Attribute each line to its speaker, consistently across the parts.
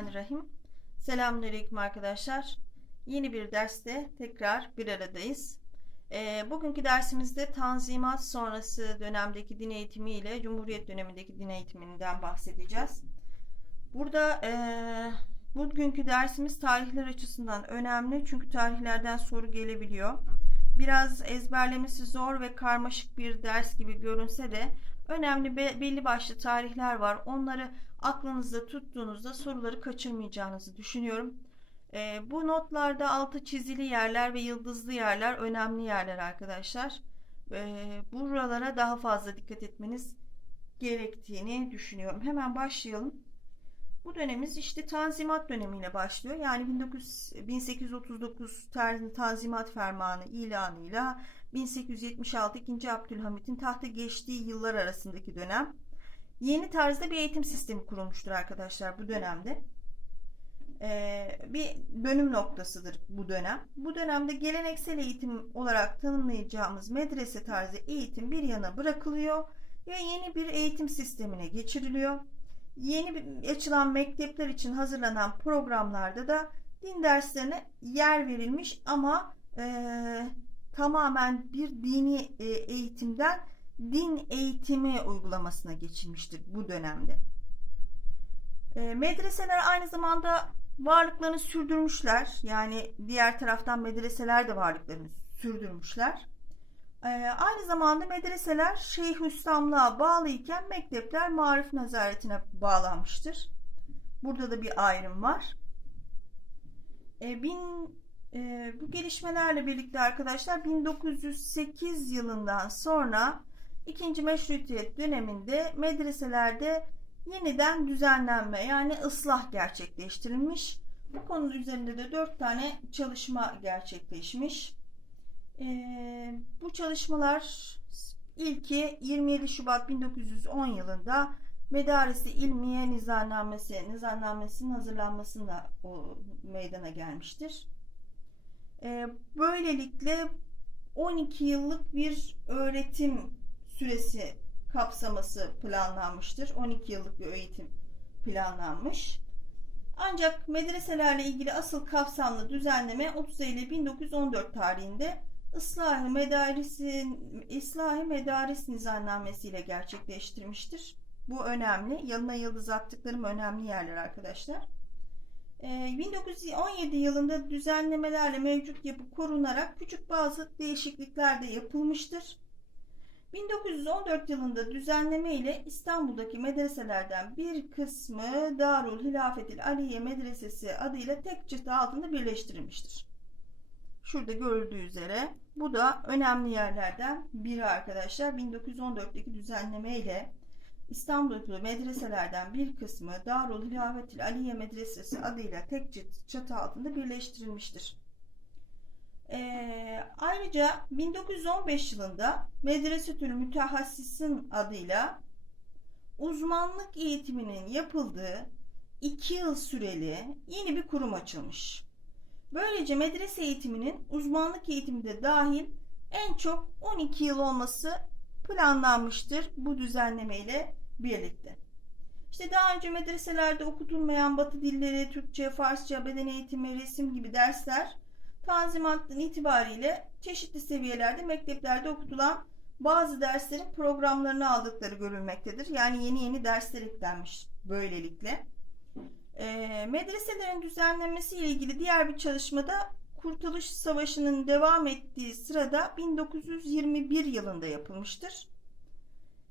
Speaker 1: Bismillahirrahmanirrahim. Selamünaleyküm arkadaşlar. Yeni bir derste tekrar bir aradayız. Ee, bugünkü dersimizde Tanzimat sonrası dönemdeki din eğitimi ile Cumhuriyet dönemindeki din eğitiminden bahsedeceğiz. Burada e, bugünkü dersimiz tarihler açısından önemli çünkü tarihlerden soru gelebiliyor. Biraz ezberlemesi zor ve karmaşık bir ders gibi görünse de önemli belli başlı tarihler var. Onları aklınızda tuttuğunuzda soruları kaçırmayacağınızı düşünüyorum. E, bu notlarda altı çizili yerler ve yıldızlı yerler önemli yerler arkadaşlar. E, buralara daha fazla dikkat etmeniz gerektiğini düşünüyorum. Hemen başlayalım. Bu dönemimiz işte Tanzimat dönemiyle başlıyor. Yani 19, 1839 Tanzimat Fermanı ilanıyla 1876 2. Abdülhamit'in tahta geçtiği yıllar arasındaki dönem. Yeni tarzda bir eğitim sistemi kurulmuştur arkadaşlar bu dönemde. Ee, bir dönüm noktasıdır bu dönem. Bu dönemde geleneksel eğitim olarak tanımlayacağımız medrese tarzı eğitim bir yana bırakılıyor ve yeni bir eğitim sistemine geçiriliyor. Yeni açılan mektepler için hazırlanan programlarda da din derslerine yer verilmiş ama e, tamamen bir dini e, eğitimden din eğitimi uygulamasına geçilmiştir bu dönemde. E, medreseler aynı zamanda varlıklarını sürdürmüşler. Yani diğer taraftan medreseler de varlıklarını sürdürmüşler. E, aynı zamanda medreseler Şeyhülislamlığa bağlı iken mektepler marif nezaretine bağlanmıştır. Burada da bir ayrım var. E, bin, e, bu gelişmelerle birlikte arkadaşlar 1908 yılından sonra İkinci meşrutiyet döneminde medreselerde yeniden düzenlenme yani ıslah gerçekleştirilmiş. Bu konu üzerinde de dört tane çalışma gerçekleşmiş. Ee, bu çalışmalar ilki 27 Şubat 1910 yılında Medarisi İlmiye Nizamnamesi, Nizamnamesinin hazırlanmasında o meydana gelmiştir. Böylelikle 12 yıllık bir öğretim süresi kapsaması planlanmıştır. 12 yıllık bir eğitim planlanmış. Ancak medreselerle ilgili asıl kapsamlı düzenleme 30 Eylül 1914 tarihinde Islahi Medaris'in İslahi Medaris Nizamnamesi ile gerçekleştirmiştir. Bu önemli. Yanına yıldız attıklarım önemli yerler arkadaşlar. 1917 yılında düzenlemelerle mevcut yapı korunarak küçük bazı değişiklikler de yapılmıştır. 1914 yılında düzenleme ile İstanbul'daki medreselerden bir kısmı Darul Hilafetil Aliye Medresesi adıyla tek çatı altında birleştirilmiştir. Şurada görüldüğü üzere bu da önemli yerlerden biri arkadaşlar. 1914'teki düzenleme ile İstanbul'daki medreselerden bir kısmı Darul Hilafetil Aliye Medresesi adıyla tek çatı altında birleştirilmiştir. Ee, ayrıca 1915 yılında Medresetül Mütehassisin adıyla uzmanlık eğitiminin yapıldığı 2 yıl süreli yeni bir kurum açılmış. Böylece medrese eğitiminin uzmanlık eğitiminde dahil en çok 12 yıl olması planlanmıştır bu düzenleme ile birlikte. İşte daha önce medreselerde okutulmayan batı dilleri, Türkçe, Farsça, beden eğitimi, resim gibi dersler Tanzimat'tan itibariyle çeşitli seviyelerde mekteplerde okutulan bazı derslerin programlarını aldıkları görülmektedir. Yani yeni yeni dersler eklenmiş böylelikle. E, medreselerin düzenlenmesi ile ilgili diğer bir çalışmada Kurtuluş Savaşı'nın devam ettiği sırada 1921 yılında yapılmıştır.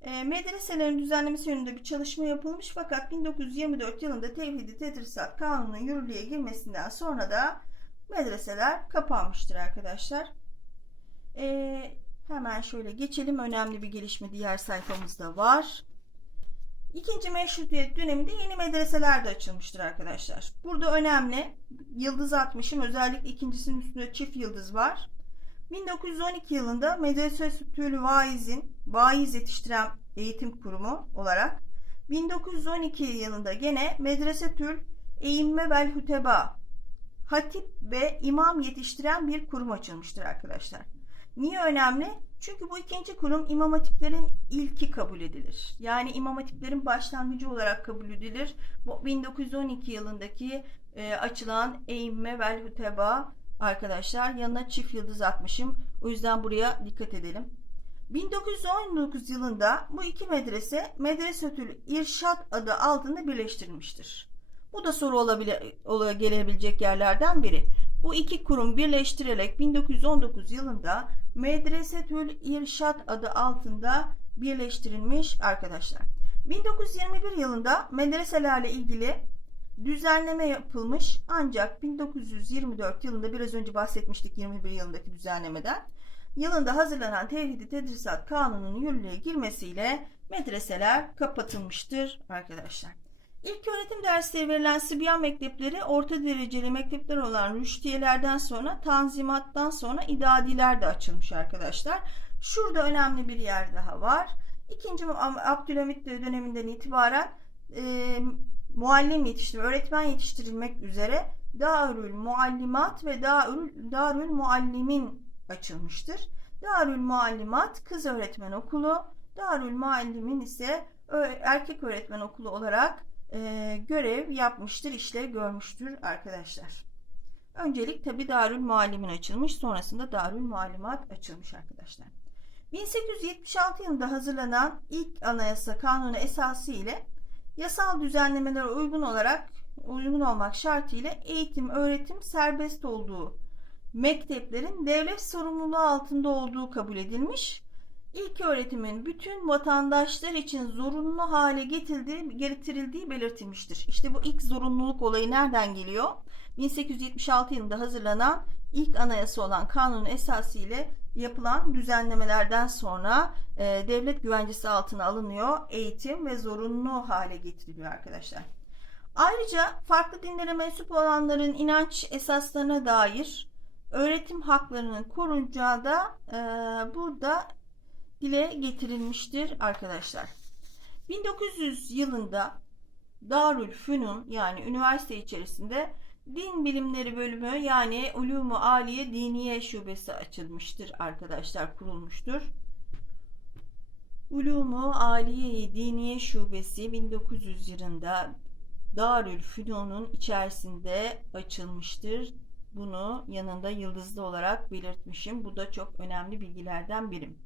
Speaker 1: E, medreselerin düzenlemesi yönünde bir çalışma yapılmış fakat 1924 yılında Tevhidi Tedrisat Kanunu'nun yürürlüğe girmesinden sonra da medreseler kapanmıştır arkadaşlar. Ee, hemen şöyle geçelim. Önemli bir gelişme diğer sayfamızda var. İkinci meşrutiyet döneminde yeni medreseler de açılmıştır arkadaşlar. Burada önemli. Yıldız atmışım. Özellikle ikincisinin üstünde çift yıldız var. 1912 yılında Medresetül Vaiz'in vaiz yetiştiren eğitim kurumu olarak 1912 yılında gene Medresetül Eğimme vel Hüteba hatip ve imam yetiştiren bir kurum açılmıştır arkadaşlar. Niye önemli? Çünkü bu ikinci kurum imam hatiplerin ilki kabul edilir. Yani imam hatiplerin başlangıcı olarak kabul edilir. Bu 1912 yılındaki e, açılan Eimme vel Huteba arkadaşlar yanına çift yıldız atmışım. O yüzden buraya dikkat edelim. 1919 yılında bu iki medrese Medresetül İrşad adı altında birleştirilmiştir. Bu da soru olabilir, ola, gelebilecek yerlerden biri. Bu iki kurum birleştirerek 1919 yılında Medresetül İrşad adı altında birleştirilmiş arkadaşlar. 1921 yılında medreselerle ilgili düzenleme yapılmış ancak 1924 yılında biraz önce bahsetmiştik 21 yılındaki düzenlemeden yılında hazırlanan Tevhidi Tedrisat Kanunu'nun yürürlüğe girmesiyle medreseler kapatılmıştır arkadaşlar. İlk öğretim dersleri verilen Sıbyan mektepleri orta dereceli mektepler olan rüştiyelerden sonra tanzimattan sonra idadiler de açılmış arkadaşlar. Şurada önemli bir yer daha var. İkinci Abdülhamit döneminden itibaren e, muallim yetiştirme, öğretmen yetiştirilmek üzere Darül Muallimat ve Darül, Darül Muallimin açılmıştır. Darül Muallimat kız öğretmen okulu, Darül Muallimin ise erkek öğretmen okulu olarak e, görev yapmıştır, işlev görmüştür arkadaşlar. Öncelik tabi Darül Muallimin açılmış, sonrasında Darül Muallimat açılmış arkadaşlar. 1876 yılında hazırlanan ilk anayasa kanunu esası ile yasal düzenlemelere uygun olarak uygun olmak şartıyla eğitim, öğretim serbest olduğu mekteplerin devlet sorumluluğu altında olduğu kabul edilmiş. İlk öğretimin bütün vatandaşlar için zorunlu hale getirildiği, getirildiği belirtilmiştir. İşte bu ilk zorunluluk olayı nereden geliyor? 1876 yılında hazırlanan ilk anayasa olan kanunun esası ile yapılan düzenlemelerden sonra e, devlet güvencesi altına alınıyor. Eğitim ve zorunlu hale getiriliyor arkadaşlar. Ayrıca farklı dinlere mensup olanların inanç esaslarına dair öğretim haklarının korunacağı da e, burada dile getirilmiştir arkadaşlar. 1900 yılında Darül Fünun yani üniversite içerisinde Din Bilimleri Bölümü yani Ulumu Aliye Diniye Şubesi açılmıştır arkadaşlar kurulmuştur. Ulumu Aliye Diniye Şubesi 1900 yılında Darül Fünun'un içerisinde açılmıştır. Bunu yanında yıldızlı olarak belirtmişim. Bu da çok önemli bilgilerden birim.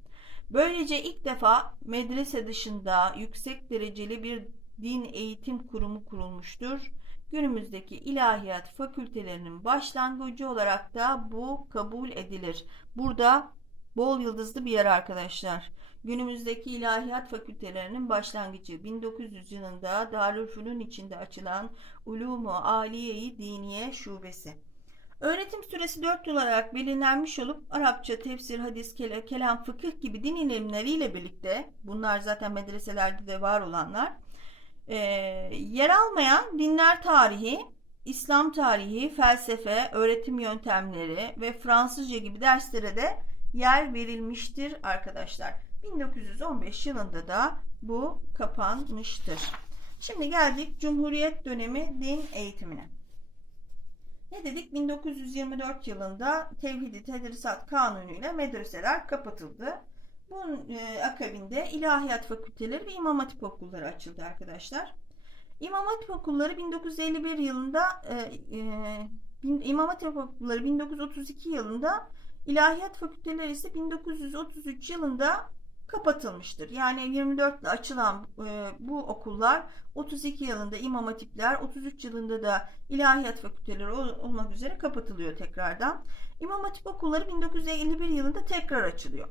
Speaker 1: Böylece ilk defa medrese dışında yüksek dereceli bir din eğitim kurumu kurulmuştur. Günümüzdeki ilahiyat fakültelerinin başlangıcı olarak da bu kabul edilir. Burada bol yıldızlı bir yer arkadaşlar. Günümüzdeki ilahiyat fakültelerinin başlangıcı 1900 yılında Darülfünun içinde açılan Ulumu Aliye-i Diniye Şubesi. Öğretim süresi 4 yıl olarak belirlenmiş olup Arapça, tefsir, hadis, kelam, fıkıh gibi din ilimleriyle birlikte bunlar zaten medreselerde de var olanlar e, yer almayan dinler tarihi, İslam tarihi, felsefe, öğretim yöntemleri ve Fransızca gibi derslere de yer verilmiştir arkadaşlar. 1915 yılında da bu kapanmıştır. Şimdi geldik Cumhuriyet dönemi din eğitimine. Ne dedik? 1924 yılında Tevhidi Tedrisat Kanunu ile medreseler kapatıldı. Bunun e, akabinde ilahiyat fakülteleri ve imam hatip okulları açıldı arkadaşlar. İmam hatip okulları 1951 yılında e, e, İmam hatip okulları 1932 yılında ilahiyat fakülteleri ise 1933 yılında kapatılmıştır. Yani 24 ile açılan e, bu okullar 32 yılında imam hatipler, 33 yılında da ilahiyat fakülteleri olmak üzere kapatılıyor tekrardan. İmam hatip okulları 1951 yılında tekrar açılıyor.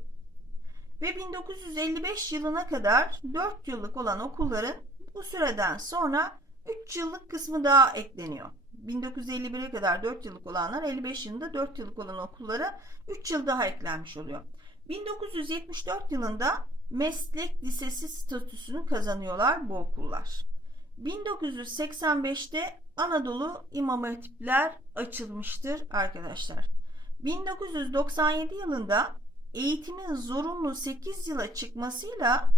Speaker 1: Ve 1955 yılına kadar 4 yıllık olan okulların bu süreden sonra 3 yıllık kısmı daha ekleniyor. 1951'e kadar 4 yıllık olanlar 55 yılında 4 yıllık olan okullara 3 yıl daha eklenmiş oluyor. 1974 yılında meslek lisesi statüsünü kazanıyorlar bu okullar. 1985'te Anadolu İmam Hatipler açılmıştır arkadaşlar. 1997 yılında eğitimin zorunlu 8 yıla çıkmasıyla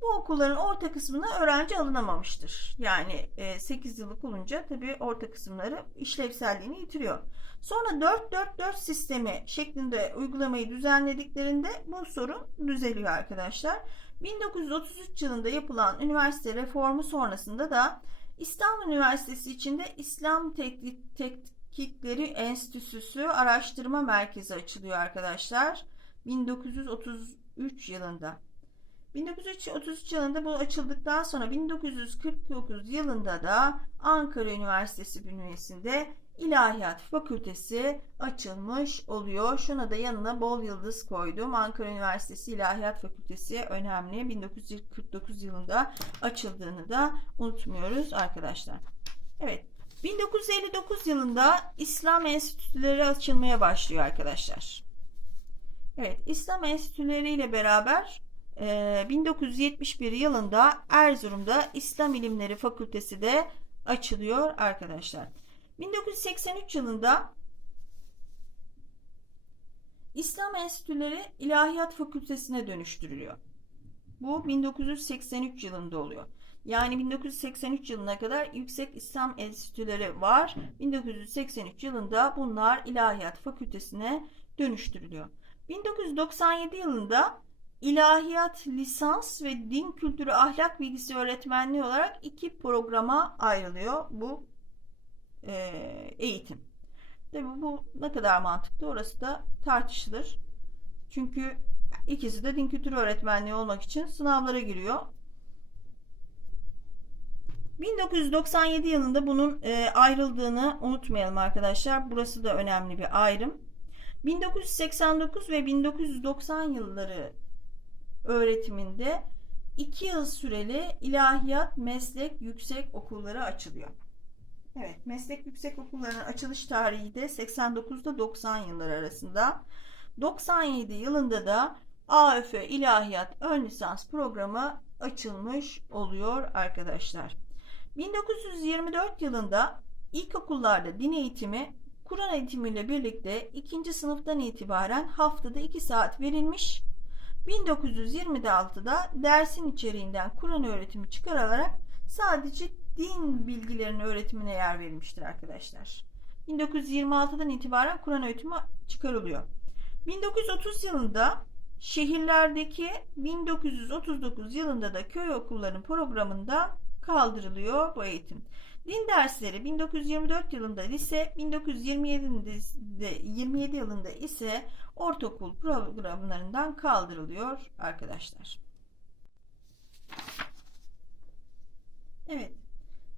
Speaker 1: Bu okulların orta kısmına öğrenci alınamamıştır. Yani 8 yıllık olunca tabii orta kısımları işlevselliğini yitiriyor. Sonra 4-4-4 sistemi şeklinde uygulamayı düzenlediklerinde bu sorun düzeliyor arkadaşlar. 1933 yılında yapılan üniversite reformu sonrasında da İstanbul Üniversitesi içinde İslam Tetkikleri Enstitüsü Araştırma Merkezi açılıyor arkadaşlar. 1933 yılında. 1933 yılında bu açıldıktan sonra 1949 yılında da Ankara Üniversitesi bünyesinde İlahiyat Fakültesi açılmış oluyor. Şuna da yanına bol yıldız koydum. Ankara Üniversitesi İlahiyat Fakültesi önemli. 1949 yılında açıldığını da unutmuyoruz arkadaşlar. Evet. 1959 yılında İslam enstitüleri açılmaya başlıyor arkadaşlar. Evet, İslam enstitüleri ile beraber 1971 yılında Erzurum'da İslam İlimleri Fakültesi de açılıyor arkadaşlar. 1983 yılında İslam Enstitüleri İlahiyat Fakültesine dönüştürülüyor. Bu 1983 yılında oluyor. Yani 1983 yılına kadar Yüksek İslam Enstitüleri var. 1983 yılında bunlar İlahiyat Fakültesine dönüştürülüyor. 1997 yılında İlahiyat lisans ve din kültürü ahlak bilgisi öğretmenliği olarak iki programa ayrılıyor bu e, eğitim. Tabii bu ne kadar mantıklı orası da tartışılır. Çünkü ikisi de din kültürü öğretmenliği olmak için sınavlara giriyor. 1997 yılında bunun e, ayrıldığını unutmayalım arkadaşlar. Burası da önemli bir ayrım. 1989 ve 1990 yılları öğretiminde 2 yıl süreli ilahiyat meslek yüksek okulları açılıyor. Evet, meslek yüksek okullarının açılış tarihi de 89'da 90 yılları arasında. 97 yılında da AÖF İlahiyat Ön Lisans programı açılmış oluyor arkadaşlar. 1924 yılında ilkokullarda din eğitimi Kur'an eğitimiyle birlikte ikinci sınıftan itibaren haftada 2 saat verilmiş 1926'da dersin içeriğinden Kur'an öğretimi çıkarılarak sadece din bilgilerinin öğretimine yer verilmiştir arkadaşlar. 1926'dan itibaren Kur'an öğretimi çıkarılıyor. 1930 yılında şehirlerdeki 1939 yılında da köy okullarının programında kaldırılıyor bu eğitim. Din dersleri 1924 yılında lise, 1927 27 yılında ise ortaokul programlarından kaldırılıyor arkadaşlar. Evet.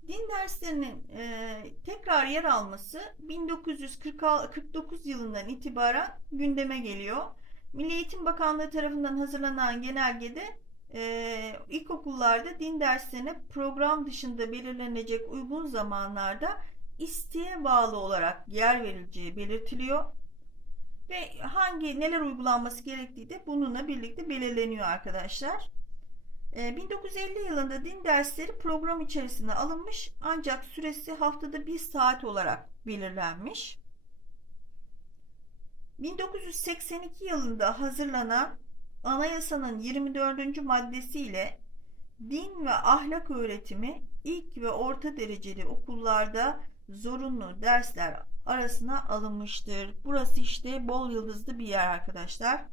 Speaker 1: Din derslerinin e, tekrar yer alması 1949 yılından itibaren gündeme geliyor. Milli Eğitim Bakanlığı tarafından hazırlanan genelgede e, ilkokullarda din derslerine program dışında belirlenecek uygun zamanlarda isteğe bağlı olarak yer verileceği belirtiliyor. Ve hangi neler uygulanması gerektiği de bununla birlikte belirleniyor arkadaşlar. 1950 ee, yılında din dersleri program içerisine alınmış ancak süresi haftada bir saat olarak belirlenmiş. 1982 yılında hazırlanan anayasanın 24. maddesiyle din ve ahlak öğretimi ilk ve orta dereceli okullarda zorunlu dersler arasına alınmıştır. Burası işte bol yıldızlı bir yer arkadaşlar.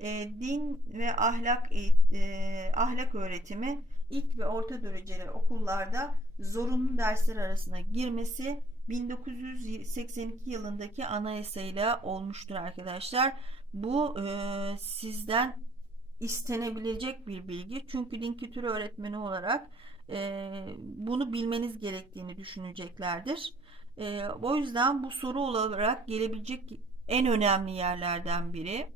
Speaker 1: E, din ve ahlak e, ahlak öğretimi ilk ve orta dereceli okullarda zorunlu dersler arasına girmesi 1982 yılındaki anayasayla olmuştur arkadaşlar. Bu e, sizden istenebilecek bir bilgi. Çünkü din kültürü öğretmeni olarak e, bunu bilmeniz gerektiğini düşüneceklerdir. E, o yüzden bu soru olarak gelebilecek en önemli yerlerden biri.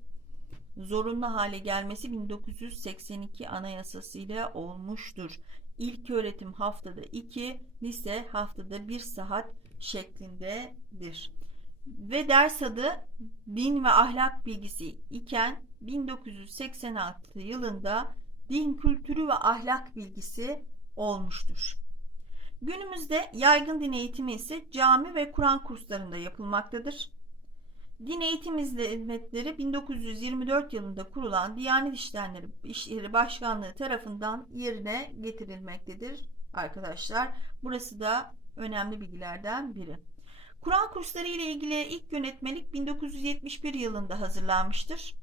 Speaker 1: Zorunlu hale gelmesi 1982 Anayasası ile olmuştur. İlk öğretim haftada 2, lise haftada 1 saat şeklindedir. Ve ders adı din ve ahlak bilgisi iken 1986 yılında din kültürü ve ahlak bilgisi olmuştur. Günümüzde yaygın din eğitimi ise cami ve Kur'an kurslarında yapılmaktadır. Din Eğitim Hizmetleri 1924 yılında kurulan Diyanet İşleri, İşleri Başkanlığı tarafından yerine getirilmektedir arkadaşlar. Burası da önemli bilgilerden biri. Kur'an kursları ile ilgili ilk yönetmelik 1971 yılında hazırlanmıştır.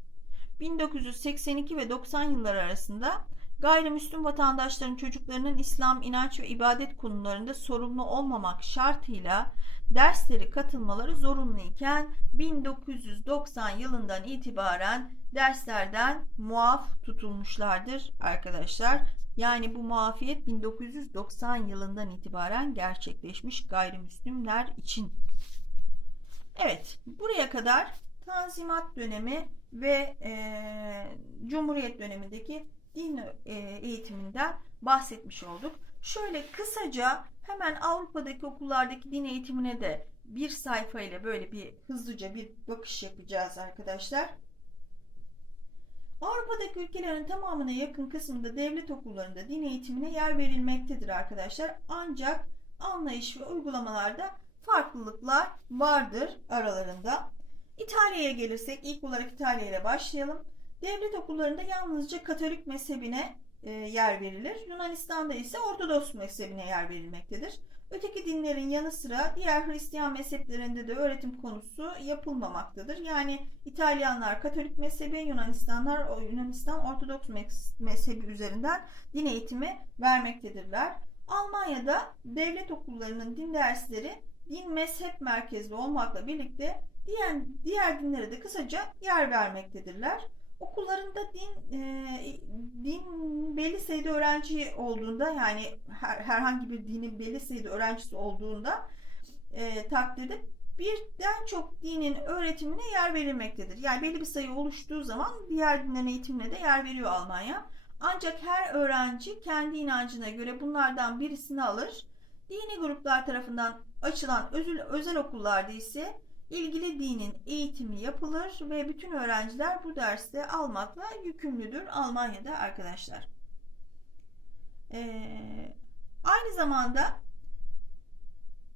Speaker 1: 1982 ve 90 yılları arasında gayrimüslim vatandaşların çocuklarının İslam inanç ve ibadet konularında sorumlu olmamak şartıyla dersleri katılmaları zorunlu iken 1990 yılından itibaren derslerden muaf tutulmuşlardır arkadaşlar. Yani bu muafiyet 1990 yılından itibaren gerçekleşmiş gayrimüslimler için. Evet, buraya kadar Tanzimat dönemi ve e, Cumhuriyet dönemindeki din e, eğitiminden bahsetmiş olduk. Şöyle kısaca hemen Avrupa'daki okullardaki din eğitimine de bir sayfa ile böyle bir hızlıca bir bakış yapacağız arkadaşlar. Avrupa'daki ülkelerin tamamına yakın kısmında devlet okullarında din eğitimine yer verilmektedir arkadaşlar. Ancak anlayış ve uygulamalarda farklılıklar vardır aralarında. İtalya'ya gelirsek ilk olarak İtalya ile başlayalım. Devlet okullarında yalnızca Katolik mezhebine e, yer verilir. Yunanistan'da ise Ortodoks mezhebine yer verilmektedir. Öteki dinlerin yanı sıra diğer Hristiyan mezheplerinde de öğretim konusu yapılmamaktadır. Yani İtalyanlar Katolik mezhebi, Yunanistanlar Yunanistan Ortodoks mezhebi üzerinden din eğitimi vermektedirler. Almanya'da devlet okullarının din dersleri din mezhep merkezli olmakla birlikte diğer, diğer dinlere de kısaca yer vermektedirler. Okullarında din e, din belli sayıda öğrenci olduğunda yani her, herhangi bir dinin belli sayıda öğrencisi olduğunda e, takdirde birden çok dinin öğretimine yer verilmektedir. Yani belli bir sayı oluştuğu zaman diğer dinlerin eğitimine de yer veriyor Almanya. Ancak her öğrenci kendi inancına göre bunlardan birisini alır. Dini gruplar tarafından açılan özel, özel okullarda ise ilgili dinin eğitimi yapılır ve bütün öğrenciler bu derste almakla yükümlüdür Almanya'da arkadaşlar. Ee, aynı zamanda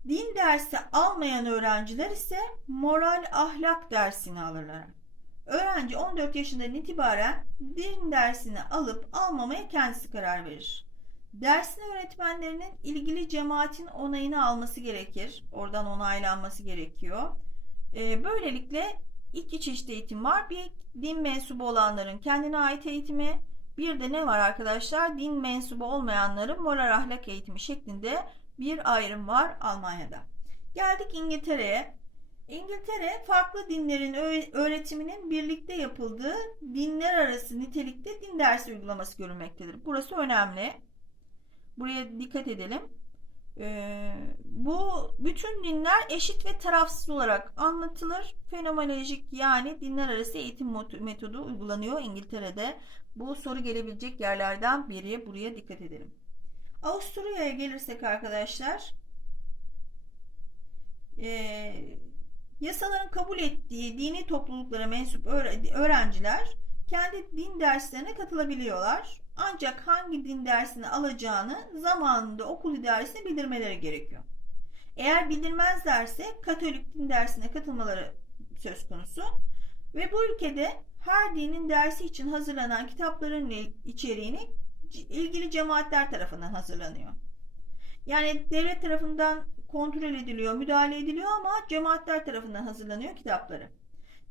Speaker 1: din dersi almayan öğrenciler ise moral ahlak dersini alırlar. Öğrenci 14 yaşından itibaren din dersini alıp almamaya kendisi karar verir. Dersin öğretmenlerinin ilgili cemaatin onayını alması gerekir. Oradan onaylanması gerekiyor. E, böylelikle iki çeşit eğitim var. Bir din mensubu olanların kendine ait eğitimi, bir de ne var arkadaşlar? Din mensubu olmayanların moral ahlak eğitimi şeklinde bir ayrım var Almanya'da. Geldik İngiltere'ye. İngiltere farklı dinlerin öğretiminin birlikte yapıldığı dinler arası nitelikte din dersi uygulaması görülmektedir. Burası önemli. Buraya dikkat edelim. Ee, bu bütün dinler eşit ve tarafsız olarak anlatılır. Fenomenolojik yani dinler arası eğitim metodu uygulanıyor İngiltere'de. Bu soru gelebilecek yerlerden biri. Buraya dikkat edelim. Avusturya'ya gelirsek arkadaşlar e, yasaların kabul ettiği dini topluluklara mensup öğrenciler kendi din derslerine katılabiliyorlar. Ancak hangi din dersini alacağını zamanında okul idaresine bildirmeleri gerekiyor. Eğer bildirmezlerse Katolik din dersine katılmaları söz konusu ve bu ülkede her dinin dersi için hazırlanan kitapların içeriğini ilgili cemaatler tarafından hazırlanıyor. Yani devlet tarafından kontrol ediliyor, müdahale ediliyor ama cemaatler tarafından hazırlanıyor kitapları.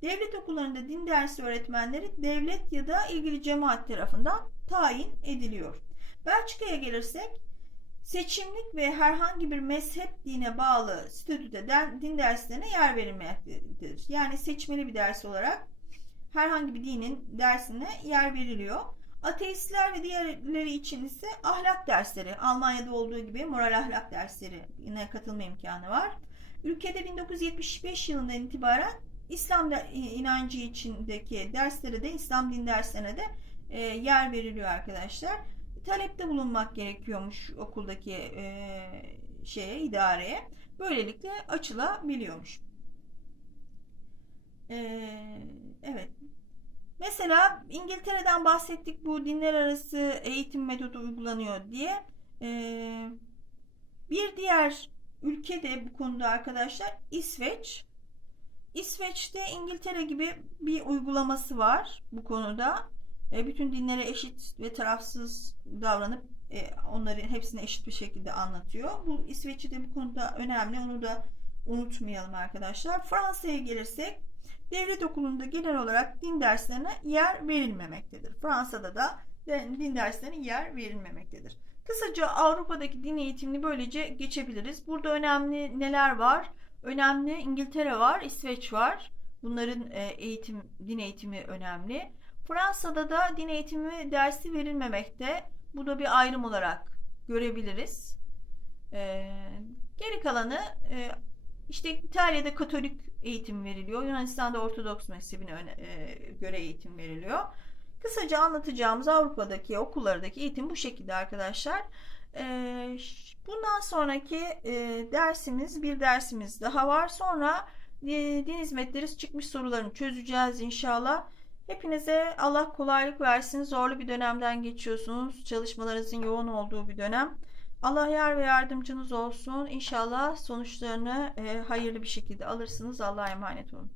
Speaker 1: Devlet okullarında din dersi öğretmenleri devlet ya da ilgili cemaat tarafından tayin ediliyor. Belçika'ya gelirsek seçimlik ve herhangi bir mezhep dine bağlı statüde din derslerine yer verilmektedir. Yani seçmeli bir ders olarak herhangi bir dinin dersine yer veriliyor. Ateistler ve diğerleri için ise ahlak dersleri, Almanya'da olduğu gibi moral ahlak dersleri yine katılma imkanı var. Ülkede 1975 yılından itibaren İslam inancı içindeki derslere de İslam din derslerine de e, yer veriliyor arkadaşlar. Talepte bulunmak gerekiyormuş okuldaki e, şeye idareye. Böylelikle açılabiliyormuş. E, evet. Mesela İngiltere'den bahsettik bu dinler arası eğitim metodu uygulanıyor diye. E, bir diğer ülke de bu konuda arkadaşlar İsveç. İsveç'te İngiltere gibi bir uygulaması var bu konuda. E, bütün dinlere eşit ve tarafsız davranıp e, onları hepsini eşit bir şekilde anlatıyor. Bu İsveç'i de bu konuda önemli. Onu da unutmayalım arkadaşlar. Fransa'ya gelirsek devlet okulunda genel olarak din derslerine yer verilmemektedir. Fransa'da da din derslerine yer verilmemektedir. Kısaca Avrupa'daki din eğitimini böylece geçebiliriz. Burada önemli neler var? Önemli İngiltere var, İsveç var. Bunların e, eğitim, din eğitimi önemli. Fransa'da da din eğitimi dersi verilmemekte. Bu da bir ayrım olarak görebiliriz. E, geri kalanı e, işte İtalya'da Katolik eğitim veriliyor. Yunanistan'da Ortodoks mezhebine e, göre eğitim veriliyor. Kısaca anlatacağımız Avrupa'daki okullardaki eğitim bu şekilde arkadaşlar. E, bundan sonraki e, dersimiz bir dersimiz daha var. Sonra e, din hizmetleri çıkmış sorularını çözeceğiz inşallah. Hepinize Allah kolaylık versin. Zorlu bir dönemden geçiyorsunuz. Çalışmalarınızın yoğun olduğu bir dönem. Allah yar ve yardımcınız olsun. İnşallah sonuçlarını e, hayırlı bir şekilde alırsınız. Allah'a emanet olun.